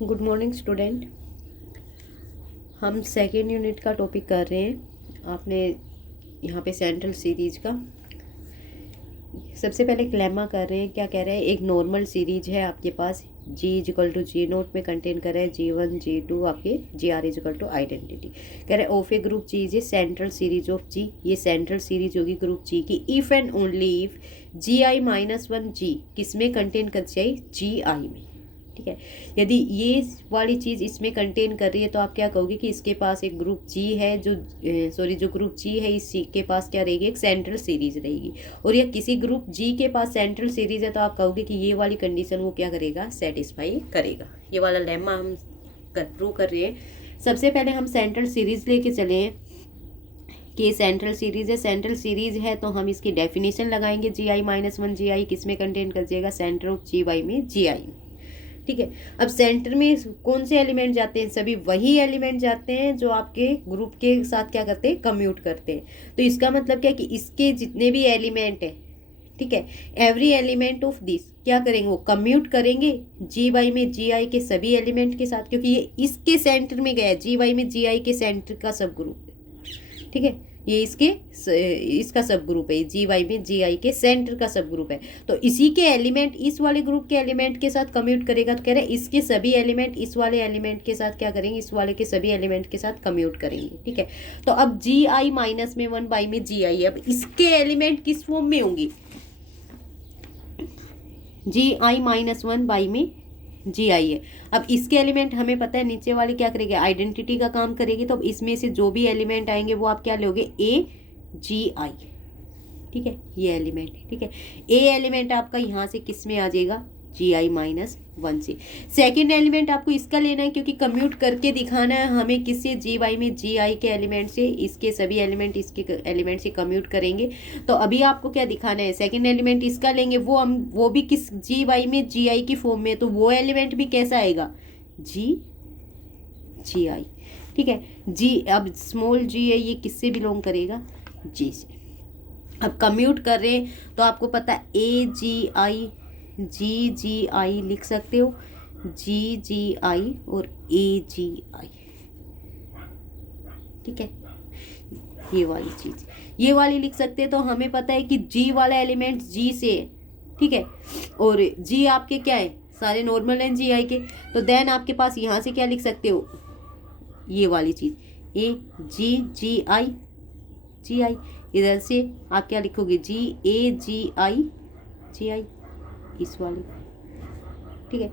Good morning student. हम second unit का topic कर रहे हैं। आपने यहाँ पे सेंट्रल सीरीज का सबसे पहले क्लेमा कर रहे हैं। क्या कह रहे हैं? एक नॉर्मल सीरीज है आपके पास, G is equal to G naught में कंटेन कर रहा है G1 G2 आपके G R is equal to identity. कह रहे हैं of a group G is a central series of G. ये सेंट्रल सीरीज होगी ग्रुप जी की if and only if GI-1 G किस में कंटेन कर जाए? GI में। ठीक है, यदि ये वाली चीज़ इसमें कंटेन कर रही है तो आप क्या कहोगे कि इसके पास एक ग्रुप जी है, जो ग्रुप जी है इसके पास क्या रहेगी? एक सेंट्रल सीरीज रहेगी। और या किसी ग्रुप जी के पास सेंट्रल सीरीज है तो आप कहोगे कि ये वाली कंडीशन वो क्या करेगा? सेटिस्फाई करेगा। ये वाला लेमा हम प्रूव कर रहे हैं। सबसे पहले हम सेंट्रल सीरीज लेके चले हैं कि सेंट्रल सीरीज है। सेंट्रल सीरीज है तो हम इसकी डेफिनेशन लगाएंगे। GI-1 GI किस में कंटेन कर जाएगा? सेंटर ऑफ GY में GI में। ठीक है, अब सेंटर में कौन से एलिमेंट जाते हैं? सभी वही एलिमेंट जाते हैं जो आपके ग्रुप के साथ क्या करते हैं? कम्यूट करते हैं। तो इसका मतलब क्या कि इसके जितने भी एलिमेंट हैं, ठीक है, एवरी एलिमेंट ऑफ दिस क्या करेंगे? वो कम्यूट करेंगे GY में GI के सभी एलिमेंट के साथ, क्योंकि ये इसके सेंटर में गया है। GY में GI के सेंटर का सब ग्रुप है। ठीक है, ये इसका सब ग्रुप है। GY में GI के सेंटर का सब ग्रुप है। तो इसी के एलिमेंट इस वाले ग्रुप के एलिमेंट के साथ कम्यूट करेगा। तो कह रहे हैं इसके सभी एलिमेंट इस वाले एलिमेंट के साथ क्या करेंगे? इस वाले के सभी एलिमेंट के साथ कम्यूट करेंगे। ठीक है, तो अब GI-1 बाई में GI है। अब इसके एलिमेंट किस फॉर्म में होंगी? GI-1 बाई में GI है। अब इसके एलिमेंट हमें पता है नीचे वाली क्या करेगी? आइडेंटिटी का काम करेगी। तो अब इसमें से जो भी एलिमेंट आएंगे वो आप क्या लोगे? AGI। ठीक है, ये एलिमेंट है। ठीक है, ए एलिमेंट आपका यहाँ से किस में आ जाएगा? GI-1 से। सेकेंड एलिमेंट आपको इसका लेना है क्योंकि कम्यूट करके दिखाना है हमें किससे? GY में GI के एलिमेंट से। इसके सभी एलिमेंट इसके एलिमेंट से कम्यूट करेंगे। तो अभी आपको क्या दिखाना है? सेकेंड एलिमेंट इसका लेंगे, वो भी किस? GY में GI की फॉर्म में। तो वो एलिमेंट भी कैसा आएगा? GI। ठीक है, जी अब स्मॉल g है, ये किससे बिलोंग करेगा? G से। अब कम्यूट कर रहे हैं तो आपको पता है AGI GGI लिख सकते हो, GGI और AGI। ठीक है, ये वाली चीज ये वाली लिख सकते हैं। तो हमें पता है कि G वाला एलिमेंट G से है। ठीक है, और G आपके क्या है? सारे नॉर्मल हैं GI के। तो देन आपके पास यहाँ से क्या लिख सकते हो? ये वाली चीज AGGI GI। इधर से आप क्या लिखोगे? GAGI GI इस वाली। ठीक है,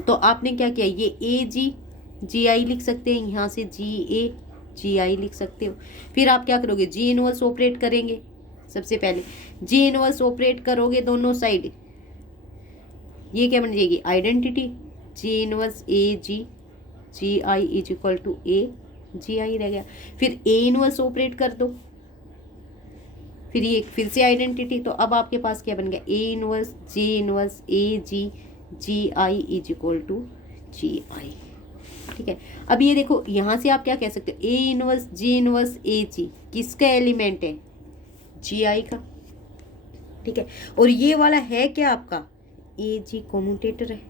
तो आपने क्या किया? ये AGGI लिख सकते हैं, यहाँ से GAGI लिख सकते हो। फिर आप क्या करोगे? G इनवर्स ऑपरेट करेंगे। सबसे पहले G इनवर्स ऑपरेट करोगे दोनों साइड, ये क्या बन जाएगी? Identity. G inverse AGGI is equal to AGI रह गया। फिर A इनवर्स ऑपरेट कर दो, फिर ये फिर से आइडेंटिटी। तो अब आपके पास क्या बन गया? A inverse AGGI is equal to GI। ठीक है, अब ये देखो यहाँ से आप क्या कह सकते हो? G इनवर्स AG किसका एलिमेंट है? GI का। ठीक है, और ये वाला है क्या आपका? AG कम्यूटेटर है।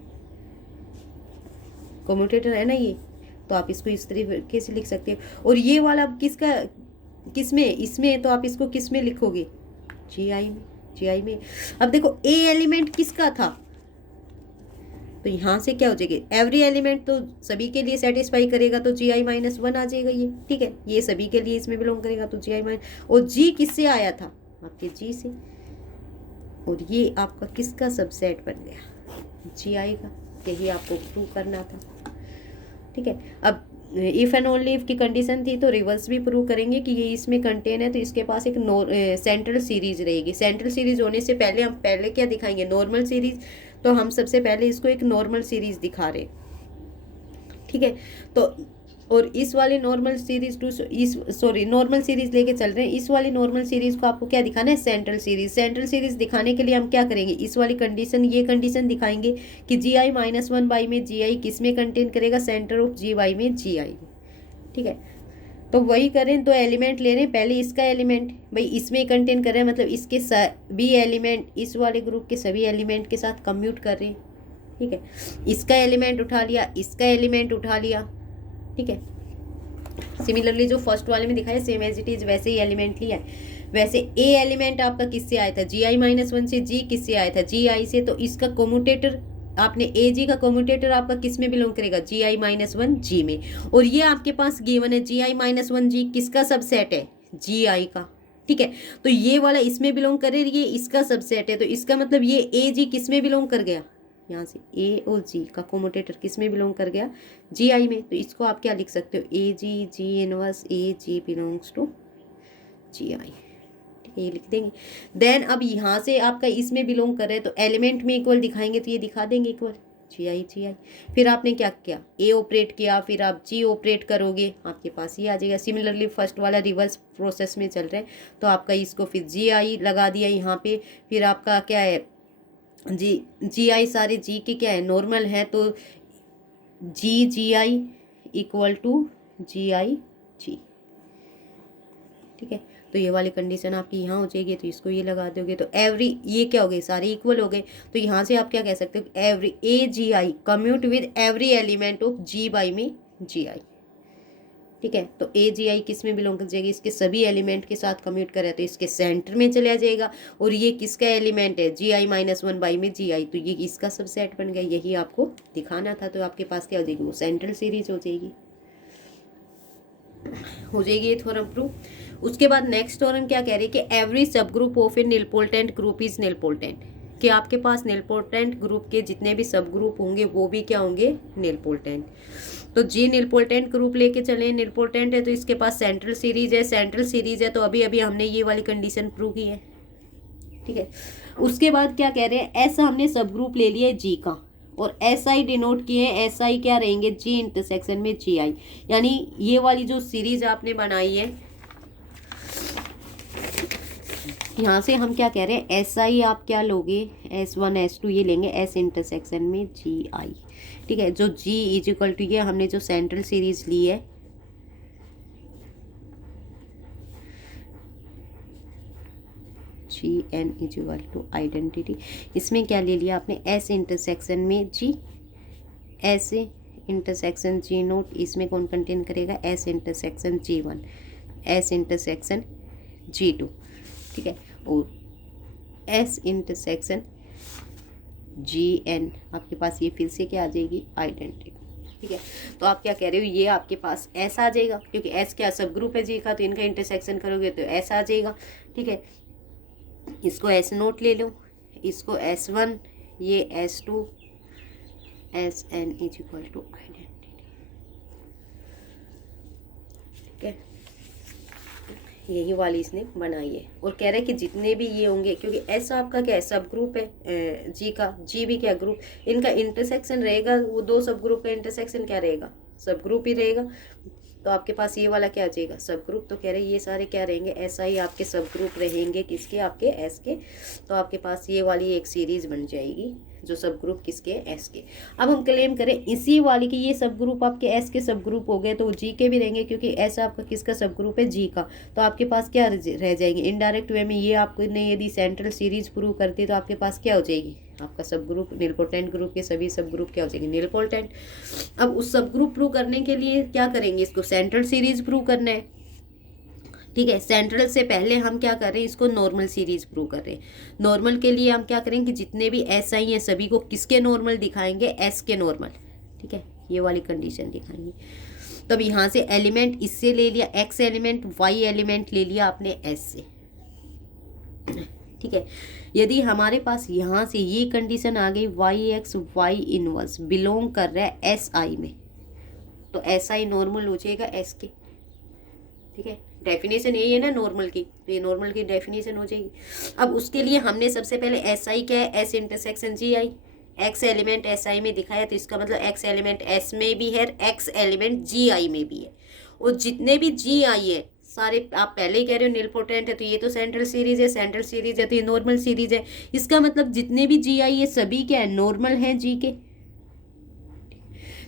कम्यूटेटर है ना ये, तो आप इसको इस तरीके से लिख सकते हो। और ये वाला किसका? किसमें? इसमें। तो आप इसको किस में लिखोगे? GI में। अब देखो A एलिमेंट किसका था? तो यहाँ से क्या हो जाएगा? एवरी एलिमेंट तो सभी के लिए सेटिस्फाई करेगा तो GI-1 आ जाएगा ये। ठीक है, ये सभी के लिए इसमें बिलोंग करेगा तो GI-। और G किससे आया था? आपके G से। और ये आपका किसका सबसेट बन गया? GI का। यही आपको प्रूव करना था। ठीक है, अब इफ एंड ओनली इफ की कंडीशन थी तो रिवर्स भी प्रूव करेंगे कि ये इसमें कंटेन है। तो इसके पास एक सेंट्रल सीरीज रहेगी। सेंट्रल सीरीज होने से पहले हम पहले क्या दिखाएंगे? Normal series. तो हम सबसे पहले इसको एक नॉर्मल सीरीज दिखा रहे। ठीक है, तो और इस वाली नॉर्मल सीरीज नॉर्मल सीरीज लेके चल रहे हैं। इस वाली नॉर्मल सीरीज को आपको क्या दिखाना है? Central series. सेंट्रल सीरीज दिखाने के लिए हम क्या करेंगे? इस वाली कंडीशन, ये कंडीशन दिखाएंगे कि GI-1 बाई में GI किस में कंटेन करेगा? सेंटर ऑफ GY में GI। ठीक है, तो वही करें। तो एलिमेंट ले रहे हैं, पहले इसका एलिमेंट भाई इसमें कंटेन कर रहे हैं, मतलब इसके सभी एलिमेंट इस वाले ग्रुप के सभी एलिमेंट के साथ कम्यूट कर रहे हैं। ठीक है, इसका एलिमेंट उठा लिया, इसका एलिमेंट उठा लिया, ठीक है। सिमिलरली जो फर्स्ट वाले में दिखाया सेम एज इट इज वैसे ही एलिमेंट लिया है। वैसे ए एलिमेंट आपका किससे आया था, जी आई माइनस वन से, जी किससे आया था, जी आई से, तो इसका कोम्यूटेटर आपने ए जी का कोम्यूटेटर आपका किस में बिलोंग करेगा, जी आई माइनस वन जी में। और ये आपके पास गिवन है जी आई माइनस वन जी किसका सबसेट है, जी आई का, ठीक है। तो ये वाला इसमें बिलोंग करे, ये इसका सबसेट है, तो इसका मतलब ये ए जी किस में बिलोंग कर गया, यहाँ से ए और जी का कोमोटेटर किस में बिलोंग कर गया, जी आई में। तो इसको आप क्या लिख सकते हो, A G G inverse A G belongs to G I, ठीक है, ये लिख देंगे। देन अब यहाँ से आपका इसमें बिलोंग कर रहे हैं तो एलिमेंट में इक्वल दिखाएंगे तो ये दिखा देंगे इक्वल जी आई जी आई। फिर आपने क्या किया, ए ऑपरेट किया, फिर आप जी ऑपरेट करोगे, आपके पास ये आ जाएगा। सिमिलरली फर्स्ट वाला रिवर्स प्रोसेस में चल रहा है, तो आपका इसको फिर जी आई लगा दिया यहाँ पे, फिर आपका क्या है, जी आई सारे जी के क्या है, नॉर्मल है, तो जी आई इक्वल टू जी आई जी, ठीक है। तो ये वाली कंडीशन आपकी यहाँ हो जाएगी, तो इसको ये लगा दोगे तो एवरी, ये क्या हो गए, सारे इक्वल हो गए। तो यहाँ से आप क्या कह सकते हो, every a G I commute with every element of G by में जी आई, ठीक है। तो ए जी आई किस में बिलोंग कर जाएगी, इसके सभी एलिमेंट के साथ कम्यूट करें तो इसके सेंटर में चला जाएगा। और ये किसका एलिमेंट है, जी आई माइनस वन बाई में जी आई, तो ये इसका सबसेट बन गया, यही आपको दिखाना था। तो आपके पास क्या हो जाएगी, वो सेंट्रल सीरीज हो जाएगी, ये थ्योरम प्रूव। उसके बाद नेक्स्ट थ्योरम क्या कह रही है कि every subgroup of a nilpotent group is nilpotent, कि आपके पास निलपोल्टेंट ग्रुप के जितने भी सब ग्रुप होंगे वो भी क्या होंगे, निलपोल्टेंट। तो जी निलपोल्टेंट ग्रुप लेके चले, निलपोल्टेंट है तो इसके पास सेंट्रल सीरीज है, सेंट्रल सीरीज है तो अभी अभी हमने ये वाली कंडीशन प्रूव की है, ठीक है। उसके बाद क्या कह रहे हैं, ऐसा हमने सब ग्रुप ले लिया है जी का, और एस आई डिनोट किए हैं, एस आई क्या रहेंगे, जी इंटरसेक्शन में जी आई, यानी ये वाली जो सीरीज आपने बनाई है, यहाँ से हम क्या कह रहे हैं, एस आई आप क्या लोगे, एस वन एस टू ये लेंगे, एस इंटरसेक्शन में जी आई, ठीक है। जो जी इज इक्वल टू ये हमने जो सेंट्रल सीरीज ली है, G N is equal to identity, इसमें क्या ले लिया आपने, एस इंटरसेक्शन में G, S intersection G naught, इसमें कौन कंटेन करेगा, S intersection G one, S intersection G two, ठीक है। और एस इंटरसेक्शन जी एन आपके पास ये फिर से क्या आ जाएगी, आइडेंटिटी, ठीक है। तो आप क्या कह रहे हो, ये आपके पास एस आ जाएगा, क्योंकि एस क्या सब ग्रुप है जी का, तो इनका इंटरसेक्शन करोगे तो एस आ जाएगा, ठीक है। इसको एस नोट ले लो, इसको एस वन, ये S two, S N is equal to identity, ठीक है। यही वाली इसने बनाई है, और कह रहे हैं कि जितने भी ये होंगे, क्योंकि एस आपका क्या है, सब ग्रुप है जी का, जी भी क्या ग्रुप, इनका इंटरसेक्शन रहेगा, वो दो सब ग्रुप का इंटरसेक्शन क्या रहेगा, सब ग्रुप ही रहेगा। तो आपके पास ये वाला क्या आ जाएगा, सब ग्रुप। तो कह रहे हैं ये सारे क्या रहेंगे, ऐसा ही आपके सब ग्रुप रहेंगे, किसके, आपके एस के। तो आपके पास ये वाली एक सीरीज बन जाएगी जो सब ग्रुप किसके, एस के। अब हम क्लेम करें इसी वाली की ये सब ग्रुप आपके एस के सब ग्रुप हो गए, तो जी के भी रहेंगे, क्योंकि एस आपका किसका सब ग्रुप है, जी का। तो आपके पास क्या रह जाएंगे, इनडायरेक्ट वे में ये आपने यदि सेंट्रल सीरीज प्रूव करती तो आपके पास क्या हो जाएगी, आपका सब ग्रुप निलपोल्टेंट ग्रुप के सभी सब ग्रुप क्या हो जाएंगे, निलपोल्टेंट। अब उस सब ग्रुप प्रूव करने के लिए क्या करेंगे, इसको सेंट्रल सीरीज प्रूव करना है, ठीक है। सेंट्रल से पहले हम क्या कर रहे हैं, इसको नॉर्मल सीरीज प्रूव कर रहे हैं। नॉर्मल के लिए हम क्या करेंगे, जितने भी एस आई हैं सभी को किसके नॉर्मल दिखाएंगे, एस के नॉर्मल, ठीक है। ये वाली कंडीशन दिखाएंगे। तब यहाँ से एलिमेंट इससे ले लिया, एक्स एलिमेंट, वाई एलिमेंट ले लिया आपने एस से, ठीक है। यदि हमारे पास यहाँ से ये कंडीशन आ गई, Y X Y inverse belong कर रहा है एस आई में, तो एस आई नॉर्मल हो जाएगा एस के, ठीक है। डेफिनेशन यही है ना नॉर्मल की, तो ये नॉर्मल की डेफिनेशन हो जाएगी। अब उसके लिए हमने सबसे पहले एस आई क्या है, S intersection G I, X element S I में दिखाया, तो इसका मतलब एक्स एलिमेंट एस में भी है, एक्स एलिमेंट जी आई में भी है, और जितने भी जी आई है सारे, आप पहले ही कह रहे हो निलपोटेंट है, तो ये तो सेंट्रल सीरीज है, सेंट्रल सीरीज है तो ये नॉर्मल सीरीज है। इसका मतलब जितने भी जी आई है सभी क्या है, नॉर्मल हैं जी के,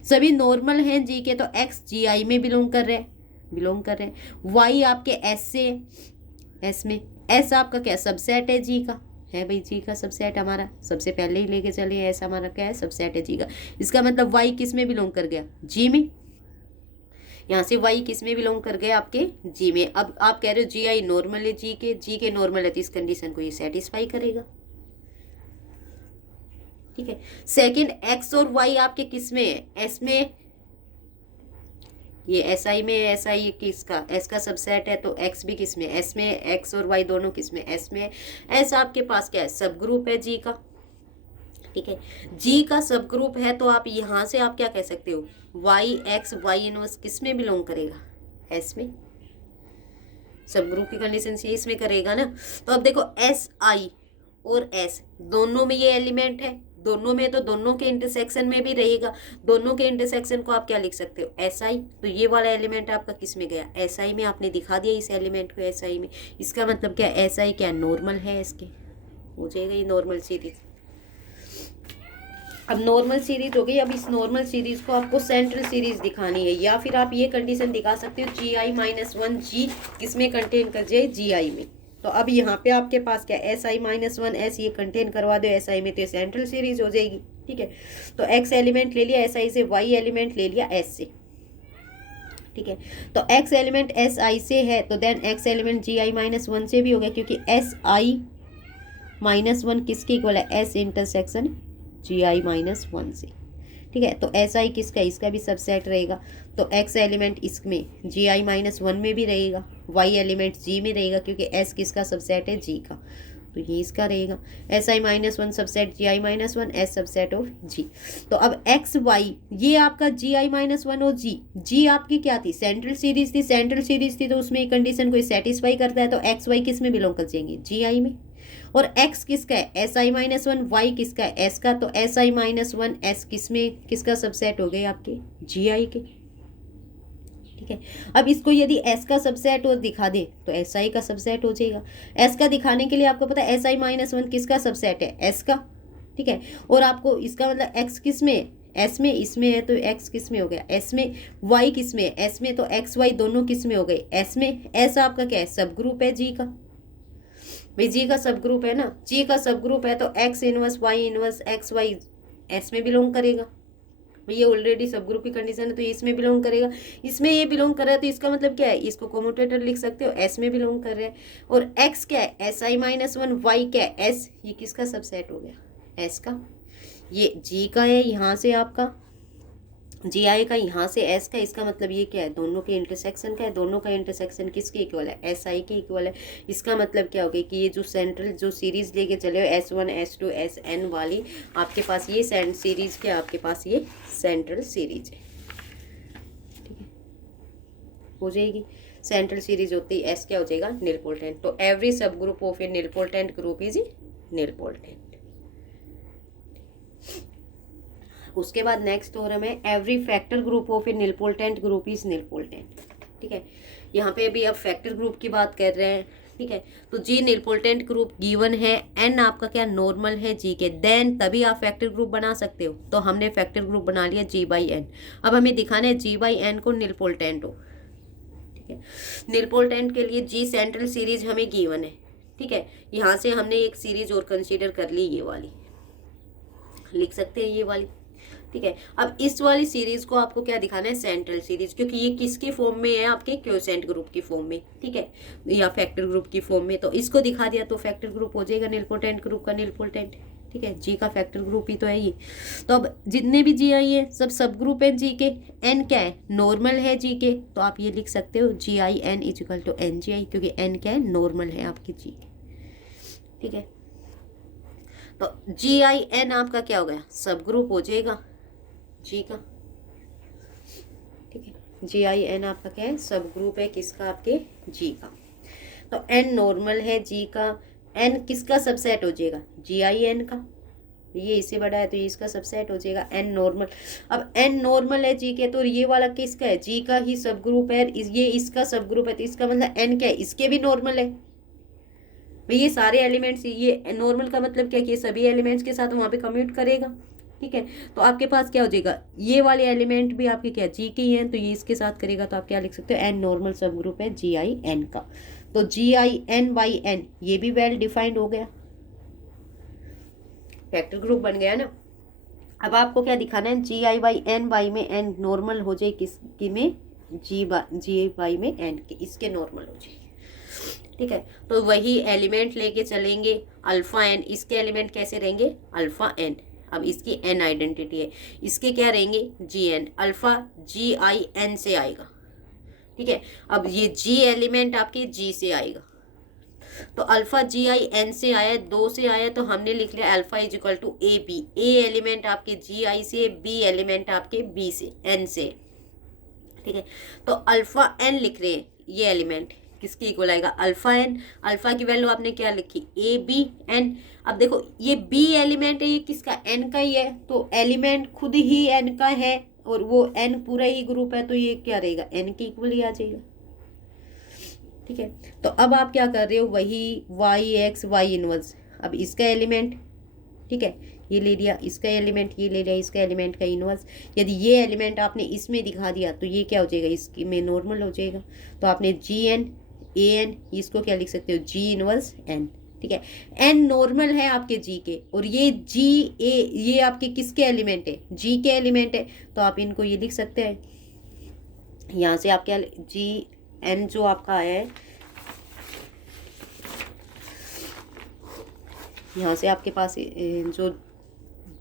सभी नॉर्मल हैं जी के, तो एक्स जी आई में बिलोंग कर रहे हैं। वाई आपके एस से, एस में, एस आपका क्या सबसेट है जी का, है भाई जी का सबसेट हमारा, सबसे पहले ही लेके चले, ऐसा हमारा क्या है, सबसेट है जी का। इसका मतलब वाई किस में बिलोंग कर गया, जी में। यहाँ से वाई किस में बिलोंग कर गया, आपके जी में। अब आप कह रहे हो जी आई नॉर्मल है जी के नॉर्मल है, तो इस कंडीशन को ये सेटिस्फाई करेगा। ठीक है। सेकंड, एक्स और वाई आपके किस में है, एस में, ये एस आई में है, एस आई किसका, एस का सबसेट है, तो एक्स भी किस में, एस में, एक्स और वाई दोनों किस में, एस में। एस आपके पास क्या है, सब ग्रुप है जी का। ठीक है, जी का सब ग्रुप है, तो आप यहाँ से आप क्या कह सकते हो, वाई एक्स वाई इनवर्स किस में बिलोंग करेगा, एस में। सब ग्रुप की कंडीशन से इसमें करेगा ना। तो अब देखो एस आई और एस दोनों में ये एलिमेंट है, दोनों में, तो दोनों के इंटरसेक्शन में भी रहेगा। दोनों के इंटरसेक्शन को आप क्या लिख सकते हो, एस आई। तो ये वाला एलिमेंट आपका किस में गया, एस आई में। आपने दिखा दिया इस एलिमेंट को एस आई में। इसका मतलब क्या, एस आई क्या नॉर्मल है, इसके हो जाएगा ये नॉर्मल सीरीज। अब नॉर्मल सीरीज हो गई। अब इस नॉर्मल सीरीज को आपको सेंट्रल सीरीज दिखानी है, या फिर आप ये कंडीशन दिखा सकते हो जी आई माइनस वन जी किसमें कंटेन कर जाए, जी आई में। तो अब यहाँ पे आपके पास क्या, S I minus one S ये कंटेन करवा दो एस आई में, तो ये सेंट्रल सीरीज हो जाएगी। ठीक है, तो एक्स एलिमेंट ले लिया एस आई से, वाई एलिमेंट ले लिया एस से। ठीक है, तो एक्स एलिमेंट एस आई से है, तो then x element G I minus one से भी हो गया, क्योंकि एस आई माइनस वन किसके इक्वल है, S intersection G I minus one से। ठीक है, तो एस आई किसका, इसका भी सबसेट रहेगा। तो एक्स एलिमेंट इसमें जी आई माइनस वन में भी रहेगा, वाई एलिमेंट जी में रहेगा, क्योंकि एस किसका सबसेट है, जी का, तो ये इसका रहेगा। S I minus one subset G I minus one, S subset of G. तो अब एक्स वाई ये आपका जी आई माइनस वन और जी आपकी क्या थी, सेंट्रल सीरीज थी। सेंट्रल सीरीज थी तो उसमें कंडीशन को सेटिस्फाई करता है, तो एक्स वाई किस में बिलोंग कर जाएंगे, जी आई में। और x किसका है, S I minus one, Y किसका है, एस का, तो S I minus one S किस में, किसका सबसेट हो गए आपके, जी आई के। ठीक है, अब इसको यदि एस का सबसेट और दिखा दे तो एस आई का सबसेट हो जाएगा। एस का दिखाने के लिए आपको पता है एस आई माइनस वन किसका सबसेट है, एस का। ठीक है, और आपको इसका मतलब एक्स किस में, एस में, इसमें है, तो एक्स किस में हो गया, एस में। वाई किस में, एस में, तो एक्स वाई दोनों किस में हो गए, एस में। एस आपका क्या है, सब ग्रुप है जी का, भाई जी का सब ग्रुप है ना, जी का सब ग्रुप है, तो X inverse Y inverse X Y S में बिलोंग करेगा। ये ऑलरेडी सब ग्रुप की कंडीशन है, तो ये इसमें बिलोंग करेगा। इसमें ये बिलोंग कर रहा है, तो इसका मतलब क्या है, इसको कॉम्यूटेटर लिख सकते हो, एस में बिलोंग कर रहा है। और एक्स क्या है, S I minus one, Y क्या है, एस, ये किसका सबसेट हो गया, एस का। ये जी का है यहाँ से आपका, जी आई का यहाँ से एस का, इसका मतलब ये क्या है, दोनों के इंटरसेक्शन का है। दोनों का इंटरसेक्शन किसके इक्वल है, एस आई के इक्वल है। इसका मतलब क्या हो गया कि ये जो सेंट्रल जो सीरीज लेके चले हो S one S two S N वाली, आपके पास ये सीरीज क्या, आपके पास ये सेंट्रल सीरीज है। ठीक है, हो जाएगी सेंट्रल सीरीज होती है, एस क्या हो जाएगा, नीलपोटेंट। तो every subgroup of a nilpotent group is nilpotent. उसके बाद नेक्स्ट थ्योरम है every factor group of a nilpotent group is nilpotent. ठीक है, यहाँ पे अभी अब फैक्टर ग्रुप की बात कर रहे हैं। ठीक है, तो जी नीलपोटेंट ग्रुप गिवन है, एन आपका क्या नॉर्मल है जी के, देन तभी आप फैक्टर ग्रुप बना सकते हो। तो हमने फैक्टर ग्रुप बना लिया जी बाई एन। अब हमें दिखाना है जी बाई एन को नीलपोटेंट हो। ठीक है, नीलपोटेंट के लिए जी सेंट्रल सीरीज हमें गिवन है। ठीक है, यहाँ से हमने एक सीरीज और कंसीडर कर ली, ये वाली लिख सकते हैं, ये वाली। ठीक है, अब इस वाली सीरीज को आपको क्या दिखाना है, सेंट्रल सीरीज, क्योंकि ये किसके फॉर्म में है, आपके क्वोशेंट ग्रुप की फॉर्म में। ठीक है, या फैक्टर ग्रुप की फॉर्म में, तो इसको दिखा दिया तो फैक्टर ग्रुप हो जाएगा नीलपोटेंट ग्रुप का नीलपोटेंट। ठीक है, जी का फैक्टर ग्रुप ही तो है ये। तो अब जितने भी जी आई है सब ग्रुप है जी के। एन क्या है, नॉर्मल है जी के, तो आप ये लिख सकते हो G I N is equal to N G I, क्योंकि एन क्या है, नॉर्मल है आपकी जी। ठीक है, तो जी आई एन आपका क्या हो गया, सब ग्रुप हो जाएगा जी का। ठीक है, जी आई एन आपका क्या है, सब ग्रुप है किसका, आपके जी का। तो एन नॉर्मल है जी का, एन किसका सबसेट हो जाएगा, जी आई एन का। ये इससे बड़ा है तो ये इसका सबसेट हो जाएगा, एन नॉर्मल। अब एन नॉर्मल है जी के, तो ये वाला किसका है, जी का ही सब ग्रुप है, ये इसका सब ग्रुप है, तो इसका मतलब एन क्या है, इसके भी नॉर्मल है। भाई ये सारे एलिमेंट्स, ये नॉर्मल का मतलब क्या कि ये सभी एलिमेंट्स के साथ वहाँ पे कम्यूट करेगा। ठीक है, तो आपके पास क्या हो जाएगा, ये वाले एलिमेंट भी आपके क्या जी के ही हैं, तो ये इसके साथ करेगा, तो आप क्या लिख सकते हो, एन नॉर्मल सब ग्रुप है जी आई एन का। तो जी आई एन बाई एन ये भी वेल डिफाइंड हो गया। फैक्टर ग्रुप बन गया ना। अब आपको क्या दिखाना है, जी आई बाई एन वाई में एन नॉर्मल हो जाए किसकी में, जी वाई में एन के, इसके नॉर्मल हो जाएगी। ठीक है, तो वही एलिमेंट लेके चलेंगे अल्फा एन, इसके एलिमेंट कैसे रहेंगे अल्फा एन। अब इसकी एन आइडेंटिटी है, इसके क्या रहेंगे G N, alpha G I N से आएगा। ठीक है, अब ये जी एलिमेंट आपके जी से आएगा, तो अल्फा जी आई एन से आया, 2 से आया, तो हमने लिख लिया alpha is equal to A B, A element आपके जी आई से, बी एलिमेंट आपके बी से, एन से। ठीक है, तो अल्फा एन लिख रहे हैं, ये एलिमेंट किसके इक्वल आएगा अल्फा एन। अल्फा की वैल्यू आपने क्या लिखी ए बी एन। अब देखो ये बी एलिमेंट है, ये किसका एन का ही है, तो एलिमेंट खुद ही एन का है और वो एन पूरा ही ग्रुप है, तो ये क्या रहेगा एन के इक्वल ही आ जाएगा। ठीक है, तो अब आप क्या कर रहे हो, वही वाई एक्स वाई इनवर्स, अब इसका एलिमेंट, ठीक है ये ले लिया, इसका एलिमेंट ये ले लिया, इसका एलिमेंट का इनवर्स। यदि ये एलिमेंट आपने इसमें दिखा दिया तो ये क्या हो जाएगा, इसकी में नॉर्मल हो जाएगा। तो आपने जी एन ए एन, इसको क्या लिख सकते हो जी इनवर्स एन। ठीक है, एन नॉर्मल है आपके जी के, और ये जी ए ये आपके किसके एलिमेंट है, जी के एलिमेंट है, तो आप इनको ये लिख सकते हैं। यहाँ से आप क्या जी एन जो आपका आया है, यहाँ से आपके पास जो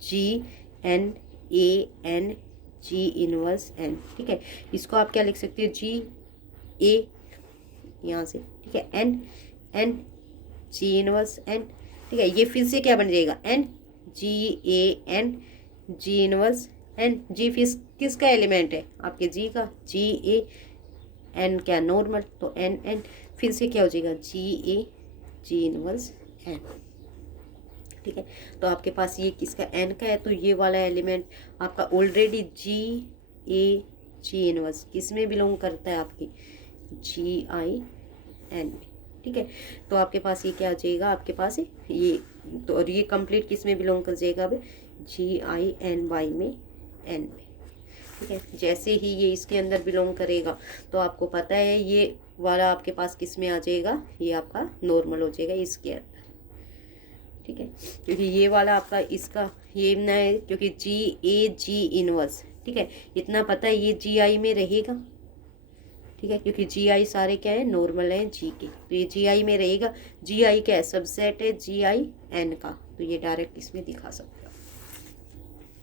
G N A N G inverse N, ठीक है इसको आप क्या लिख सकते हो जी ए, यहाँ से ठीक है N N G inverse N. ठीक है, ये फिर से क्या बन जाएगा N G A N G inverse N. G फिर किसका एलिमेंट है आपके जी का, जी ए एन क्या नॉर्मल, तो एन एन फिर से क्या हो जाएगा जी ए जी इनवर्स एन। ठीक है, तो आपके पास ये किसका एन का है, तो ये वाला एलिमेंट आपका ऑलरेडी जी ए जी इनवर्स किस में बिलोंग करता है आपकी जी आई एन में। ठीक है, तो आपके पास ये क्या आ जाएगा आपके पास ये, तो और ये कंप्लीट किस में बिलोंग कर जाएगा अब जी आई एन वाई में एन में। ठीक है, जैसे ही ये इसके अंदर बिलोंग करेगा तो आपको पता है ये वाला आपके पास किस में आ जाएगा, ये आपका नॉर्मल हो जाएगा इसके अंदर। ठीक है, क्योंकि ये वाला आपका इसका ये ना है, क्योंकि जी ए जी इनवर्स, ठीक है इतना पता है ये जी आई में रहेगा। ठीक है, क्योंकि जी आई सारे क्या है नॉर्मल है जी के, तो ये जी आई में रहेगा। जी आई क्या है सबसेट है जी आई एन का, तो ये डायरेक्ट इसमें दिखा सकते हो।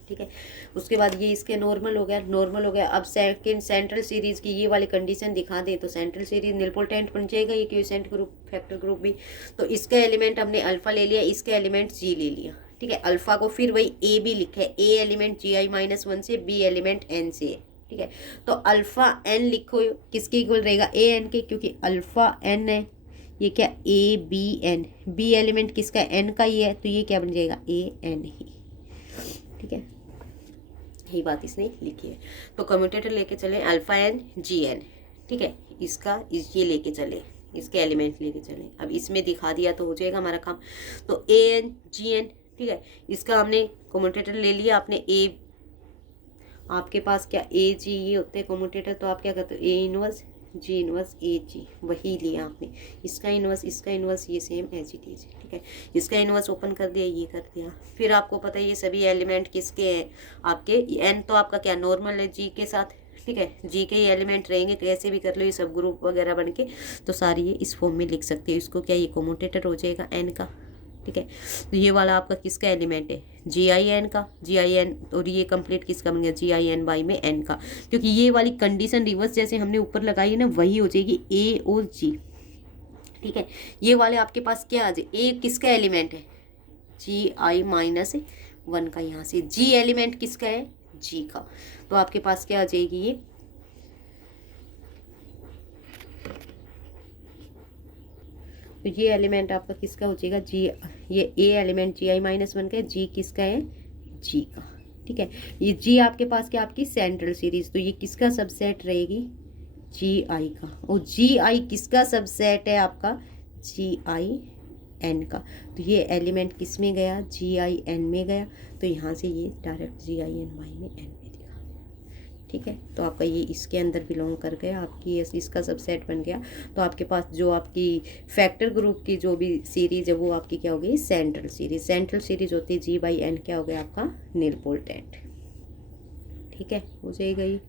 ठीक है, उसके बाद ये इसके नॉर्मल हो गया, नॉर्मल हो गया। अब सेकंड सेंट्रल सीरीज की ये वाली कंडीशन दिखा दे तो सेंट्रल सीरीज निलपोटेंट बन जाएगा ये क्विसेंट ग्रुप फैक्टर ग्रुप भी। तो इसका एलिमेंट हमने अल्फा ले लिया, इसका एलिमेंट जी ले लिया। ठीक है, अल्फा को फिर वही ए बी लिखा है, ए element G I minus one से, बी एलिमेंट एन से है। ठीक है, तो अल्फा एन लिखो किसके इक्वल रहेगा ए एन के, क्योंकि अल्फा एन है ये क्या A B N, B element किसका एन का ही है, तो ये क्या बन जाएगा ए एन ही। ठीक है, यही बात इसने लिखी है। तो कम्यूटेटर लेके चले अल्फा एन जी एन। ठीक है, इसका ये लेके चले, इसके एलिमेंट लेके चले। अब इसमें दिखा दिया तो हो जाएगा हमारा काम। तो ए एन जी एन, ठीक है इसका हमने कम्यूटेटर ले लिया, आपने ए, आपके पास क्या ए जी ये होते हैं कम्यूटेटर, तो आप क्या करते हो A inverse ji inverse A जी वही लिया आपने, इसका इनवर्स ये सेम एज इट इज। ठीक है, इसका इनवर्स ओपन कर दिया, ये कर दिया। फिर आपको पता है ये सभी एलिमेंट किसके हैं आपके, एन तो आपका क्या नॉर्मल है जी के साथ। ठीक है, जी के ही एलिमेंट रहेंगे, कैसे भी कर लो ये सब ग्रुप वगैरह बन के, तो सारी ये इस फॉर्म में लिख सकते हो। इसको क्या ये कम्यूटेटर हो जाएगा एन का। ठीक है, तो ये वाला आपका किसका एलिमेंट है जी आई एन का, जी आई एन, और ये कंप्लीट किसका बन गया जी आई एन वाई में एन का, क्योंकि ये वाली कंडीशन रिवर्स जैसे हमने ऊपर लगाई है ना वही हो जाएगी ए और जी। ठीक है, ये वाले आपके पास क्या आ जाए, ए किसका एलिमेंट है जी आई माइनस वन का, यहाँ से जी एलिमेंट किसका है जी का, तो आपके पास क्या आ जाएगी ये तो ये एलिमेंट आपका किसका हो जाएगा जी, ये ए element G I minus one का है, जी किसका है जी का। ठीक है, ये जी आपके पास क्या आपकी सेंट्रल सीरीज, तो ये किसका सबसेट रहेगी जी आई का, और जी आई किसका सबसेट है आपका जी आई एन का, तो ये एलिमेंट किस में गया जी आई एन में गया, तो यहाँ से ये direct G I N Y में एन में दिखा। ठीक है, तो आपका ये इसके अंदर बिलोंग कर गया, आपकी इसका सबसेट बन गया। तो आपके पास जो आपकी फैक्टर ग्रुप की जो भी सीरीज है वो आपकी क्या हो गई, सेंट्रल सीरीज। सेंट्रल सीरीज होती है G/N क्या हो गया आपका, नीलपोल्टेंट। ठीक है, हो जाएगा ये।